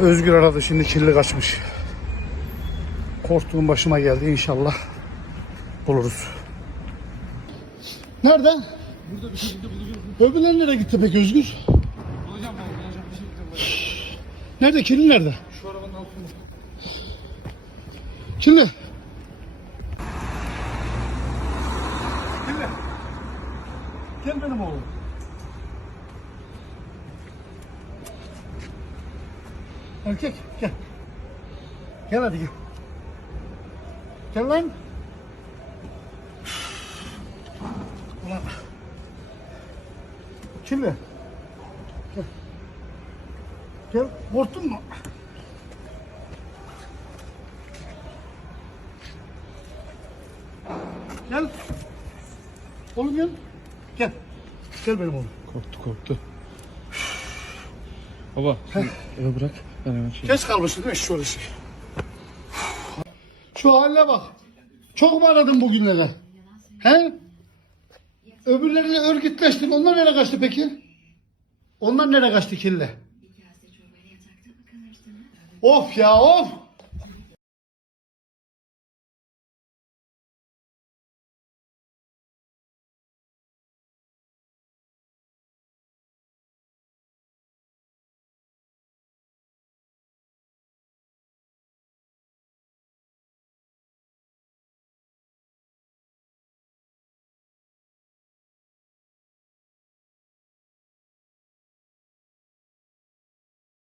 Özgür aradı şimdi kirli kaçmış. Korktuğum başıma geldi inşallah buluruz. Nerede? Burada bir şekilde bulacağım. Öbürleri nereye gitti peki Özgür? Bulacağım ben bulacağım bir şekilde bulacağım. Nerede kirli nerede? Şu arabanın altında. Kirli. Kirli. Gel benim oğlum. Erkek gel. Gel hadi gel. Gel lan. Ulan. Kirli. Gel. Gel. Korktun mu? Gel. Oğlum gel. Gel. Gel benim oğlum. Korktu korktu. Baba eve bırak. Ben hemen şey. Geç kalmışsın değil mi şöyle şey. Şu haline bak. Çok mu aradın bugünlere? He? Öbürlerini örgütleştin. Onlar nereye kaçtı peki? Onlar nereye kaçtı kille? Of ya of.